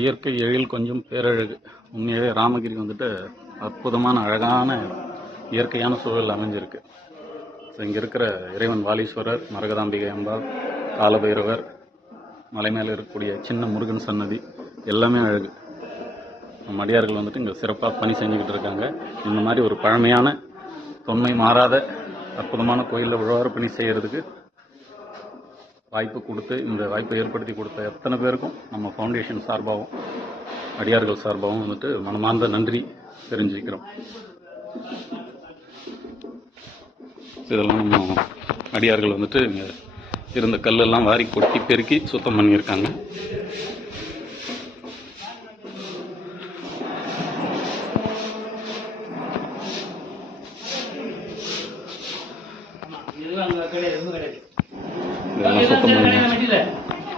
இயற்கை எழில் கொஞ்சம் பேரழகு. உண்மையாகவே ராமகிரி வந்துட்டு அற்புதமான அழகான இயற்கையான சூழல் அமைஞ்சிருக்கு. ஸோ இங்கே இருக்கிற இறைவன் வாலீஸ்வரர், மரகதாம்பிகை அம்பாள், காலபைரவர், மலை மேலே இருக்கக்கூடிய சின்ன முருகன் சன்னதி எல்லாமே அழகு. நம்ம அடியார்கள் வந்துட்டு இங்கே சிறப்பாக பணி செஞ்சுக்கிட்டு இருக்காங்க. இந்த மாதிரி ஒரு பழமையான தொன்மை மாறாத அற்புதமான கோயிலில் உழவார பணி செய்கிறதுக்கு வாய்ப்பு கொடுத்து, இந்த வாய்ப்பை ஏற்படுத்தி கொடுத்த எத்தனை பேருக்கும் நம்ம ஃபவுண்டேஷன் சார்பாகவும் அடியார்கள் சார்பாகவும் வந்துட்டு மனமார்ந்த நன்றி தெரிஞ்சுக்கிறோம். இதெல்லாம் நம்ம அடியார்கள் வந்துட்டு இங்கே இருந்த கல்லெல்லாம் வாரி கொட்டி பெருக்கி சுத்தம் பண்ணியிருக்காங்க. சுத்தம் பண்ணி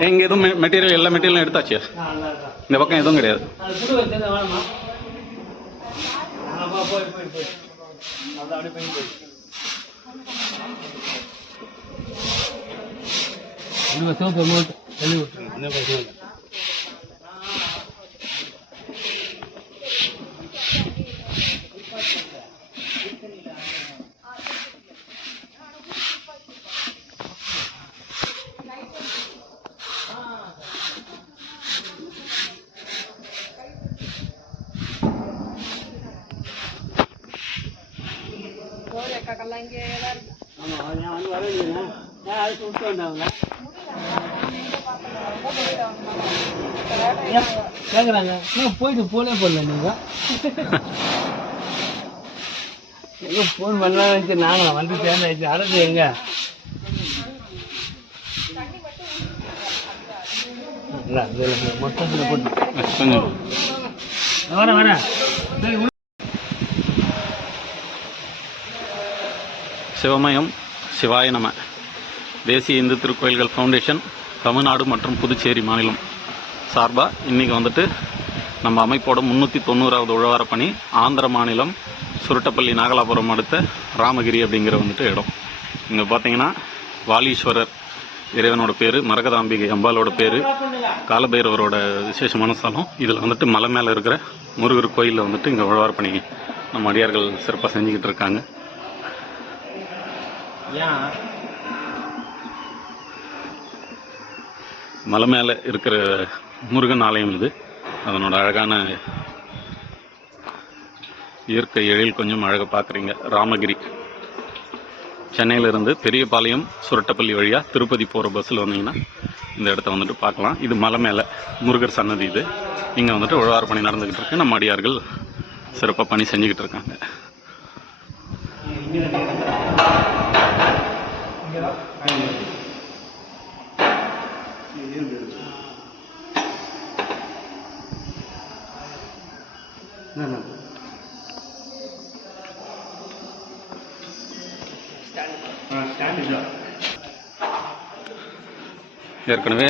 எங்க எதுவும் மெட்டீரியல், எல்லா மெட்டீரியலும் எடுத்தாச்சு. இந்த பக்கம் எதுவும் கிடையாது. கேக்குறாங்க போயிட்டு போனே போடல நீங்க எங்க போன் பண்ணலாம்னு நாங்களா வந்து சேர்ந்தாச்சு. அரசு எங்க மொத்தத்தில் போட்டு வர வர சிவமயம் சிவாய நம. தேசிய இந்து திருக்கோயில்கள் ஃபவுண்டேஷன் தமிழ்நாடு மற்றும் புதுச்சேரி மாநிலம் சார்பாக இன்றைக்கி வந்துட்டு நம்ம அமைப்போட 390வது உழவார பணி ஆந்திர மாநிலம் சுருட்டப்பள்ளி நாகலாபுரம் அடுத்த ராமகிரி அப்படிங்கிற வந்துட்டு இடம். இங்கே பார்த்தீங்கன்னா வாலீஸ்வரர் இறைவனோட பேர், மரகதாம்பிகை அம்பாலோட பேர், காலபைரவரோட விசேஷமான ஸ்தலம். இதில் வந்துட்டு மலை மேலே இருக்கிற முருகர் கோயிலில் வந்துட்டு இங்கே உழவார பணி நம்ம அடியார்கள் சிறப்பாக செஞ்சுக்கிட்டு இருக்காங்க. மலை மேலே இருக்கிற முருகன் ஆலயம் இது. அதனோட அழகான இயற்கை எழில் கொஞ்சம் அழகாக பார்க்குறீங்க. ராமகிரி சென்னையிலிருந்து பெரியபாளையம் சுரட்டப்பள்ளி வழியாக திருப்பதி போகிற பஸ்ஸில் வந்தீங்கன்னா இந்த இடத்த வந்துட்டு பார்க்கலாம். இது மலை மேலே முருகர் சன்னதி. இது இங்கே வந்துட்டு உழவார பணி நடந்துக்கிட்டு இருக்கு. நம்ம அடியார்கள் சிறப்பாக பணி செஞ்சுக்கிட்டு இருக்காங்க. ஏற்கனவே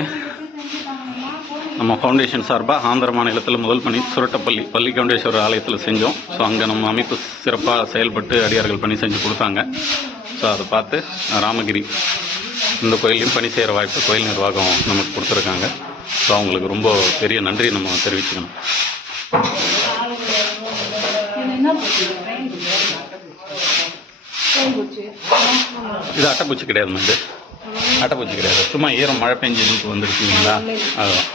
நம்ம ஃபவுண்டேஷன் சார்பாக ஆந்திர மாநிலத்தில் முதல் பணி சுரட்டப்பள்ளி பள்ளிகவுண்டேஸ்வரர் ஆலயத்தில் செஞ்சோம். ஸோ அங்கே நம்ம அமைப்பு சிறப்பாக செயல்பட்டு அடியார்கள் பணி செஞ்சு கொடுத்தாங்க. ஸோ அதை பார்த்து ராமகிரி இந்த கோயிலையும் பணி செய்கிற வாய்ப்பு கோயில் நிர்வாகம் நமக்கு கொடுத்துருக்காங்க. ஸோ அவங்களுக்கு ரொம்ப பெரிய நன்றி நம்ம தெரிவிச்சுக்கணும். இது அட்டைப்பூச்சி கிடையாது, இது அட்டைப்பூச்சி கிடையாது. சும்மா ஈரம் மழை பெஞ்சதுக்கு வந்துருக்கீங்களா? அதுதான்.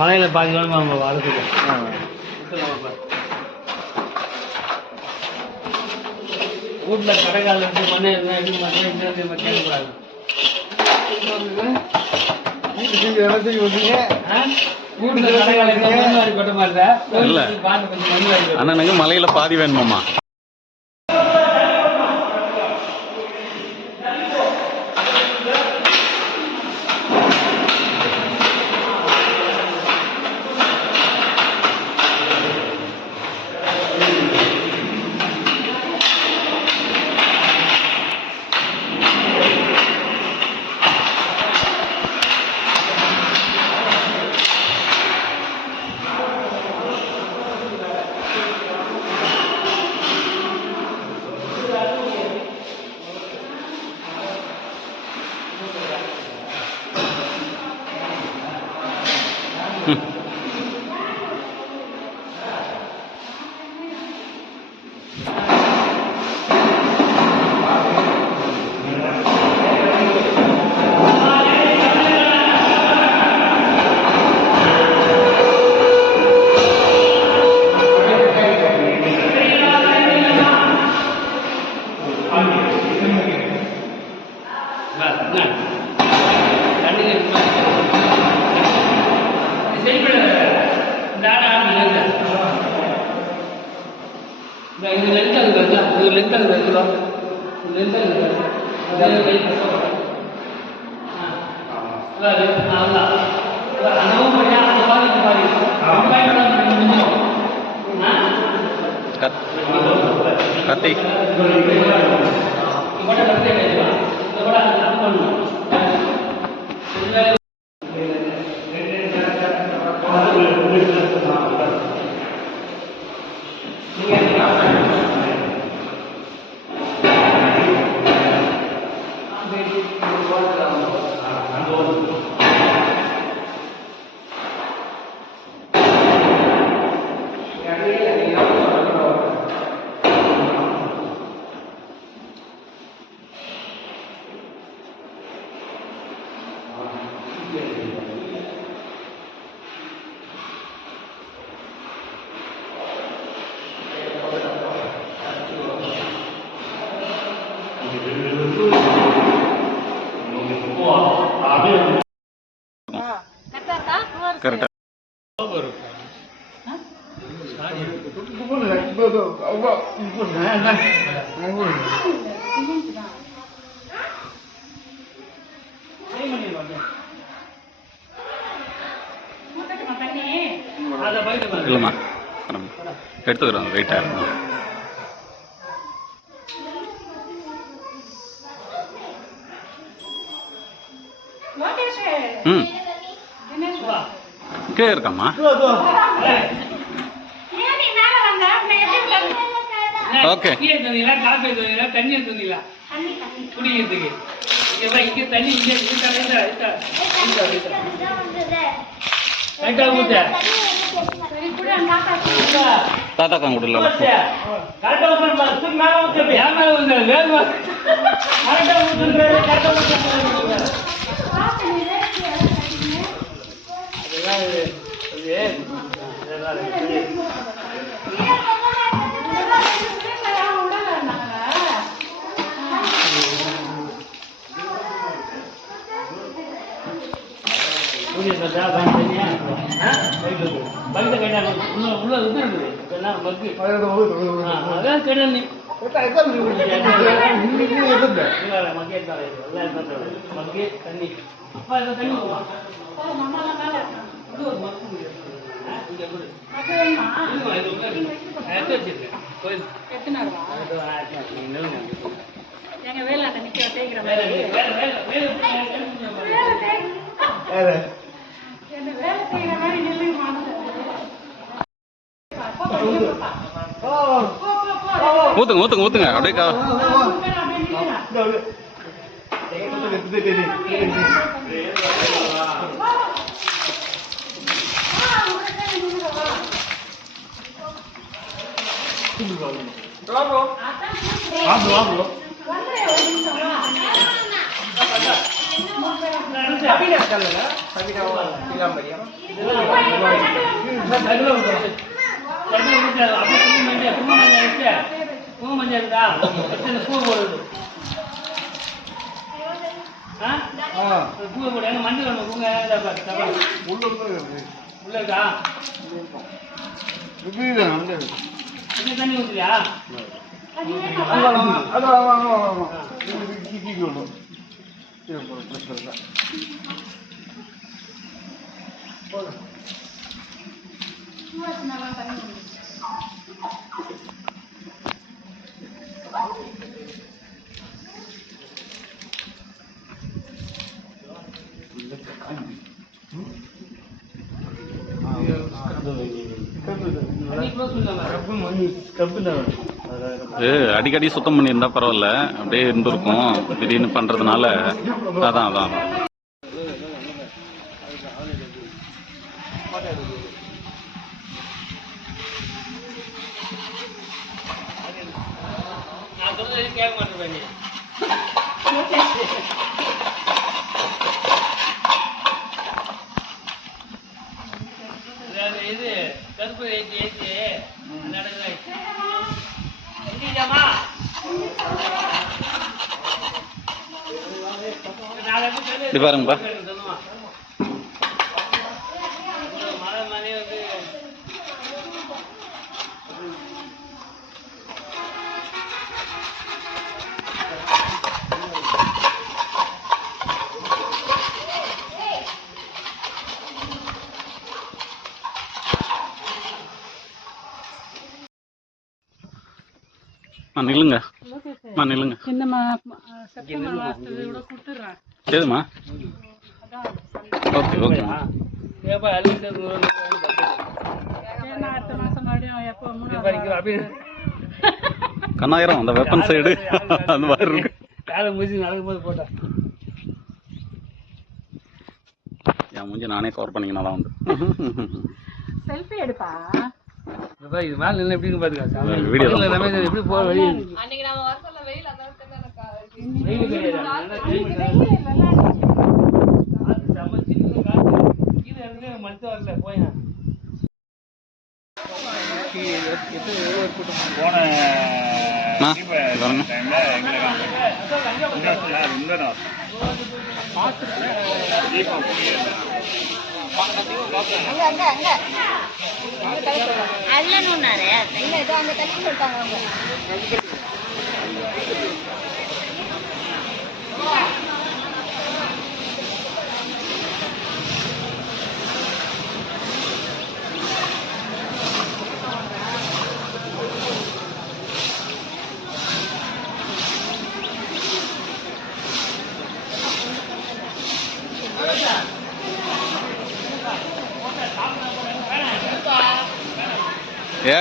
மலையில பாதி வேணுமா வரதுக்கு வீட்டுல கடைக்கால இருந்து மண்ணே கேட்கக்கூடாது. அண்ணனுக்கு மலையில பாதி வேணுமாமா? ம். கத்தி கரெக்டா இல்லைம்மா எடுத்துக்கிறோம் வெயிட்டாக இருக்கும். ம் கீழே இருக்காம்மா. ஓகே தண்ணி தண்ணிங்களா குடிக்கிறதுக்கு இங்க தண்ணி தாத்தா தான் கொடுல ஊத்துங்க ஊத்துங்க ஊத்துங்க அப்படியே பூ போடுறது பூ போட மஞ்சள் பூங்க உள்ள இருக்கா தண்ணி ஊத்துறியா அடிக்கடி சுத்தம் பண்ணியிருந்தா பரவாயில்ல, அப்படியே இருந்திருக்கும். திடீர்னு பண்றதுனால அதான் கேட்க மாட்டேன். இது கருப்பு ஏற்றி ஏற்றி இது பாருங்கப்பா. மழை மாதிரி வந்து நில்லுங்க நில்லுங்க. சரிம்மா. ஓகே ஓகேம்மா. கண்ணாயிரம் அந்த வெப்பன் சைடு அந்த மாதிரி இருக்கு. காலை மூஞ்சி நடக்கும்போது போட்டா என் மூஞ்சி நானே கவர் பண்ணிக்கினா தான் வந்து செல்ஃபி எடுப்பா. இது மேல நின்று எப்படின்னு பாத்துக்கா. வீடியோ ரமேஷ் எப்படி போற வழி அன்னைக்கு நாம வரல வெயில் அந்த வெயில் கிடையாது. மனுஷன் வரல போயா அல்லனுன்னாரு இல்ல ஏதோ அங்க தள்ளி சொல்லிட்டாங்க அவங்க.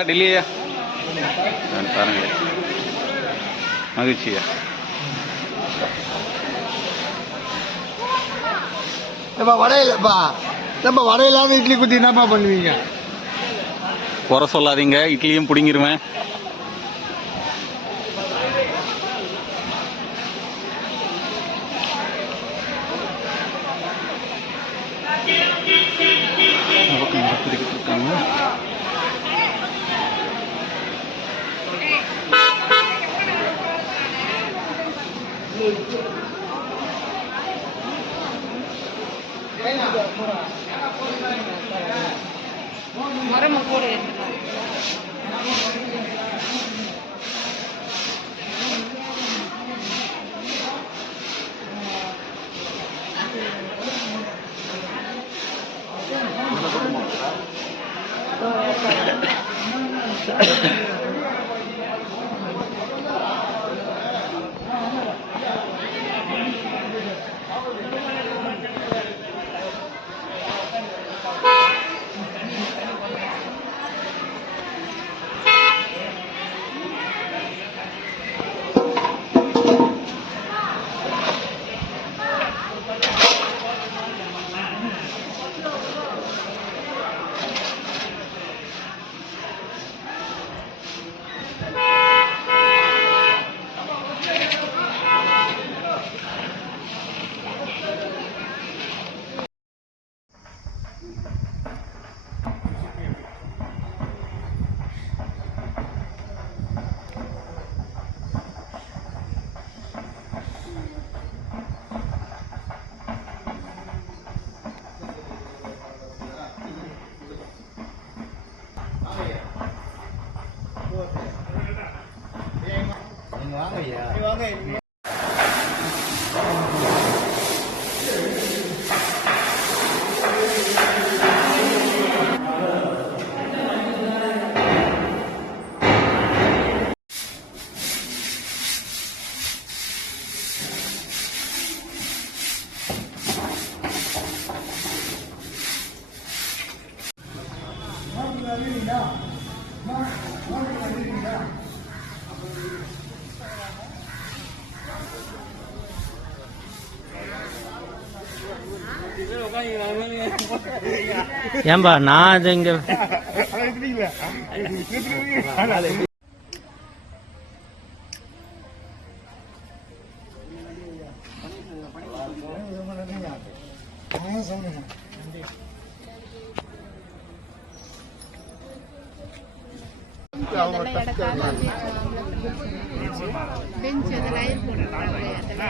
டெல்லியா பாருங்க மகிழ்ச்சியா. வடையிலப்பா நம்ம வடையிலாத இட்லி குத்தி என்னப்பா பண்ணுவீங்க? குறை சொல்லாதீங்க, இட்லியும் பிடிங்கிருவேன். இருக்காங்க. மரம் கூட ஏன்பா நான் அது இங்க பெஞ்ச் அதெல்லாம்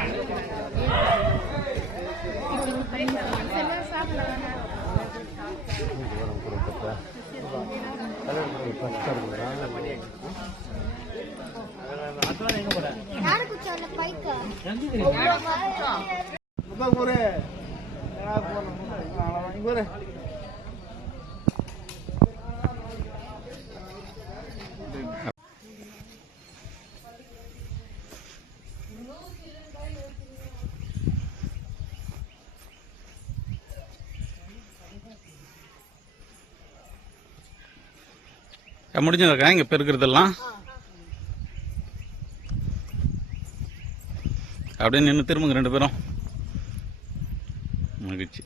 முடிஞ்சதாக்கா இங்க பெருக்கிறதெல்லாம் அப்படியே நின்று திரும்புங்க 2 பேரும். மகிழ்ச்சி.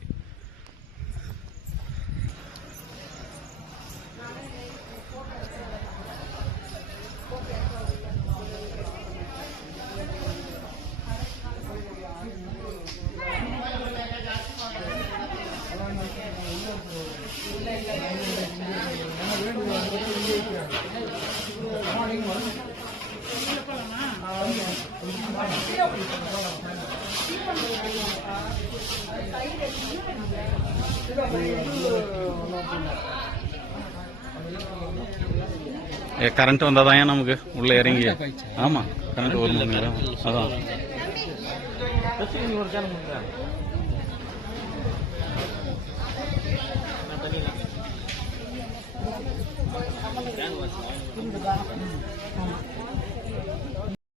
கரண்ட் வந்தாதான் ஏன் நமக்கு உள்ள இறங்கி. ஆமா கரண்ட் 1 மணி நேரம் அதான்.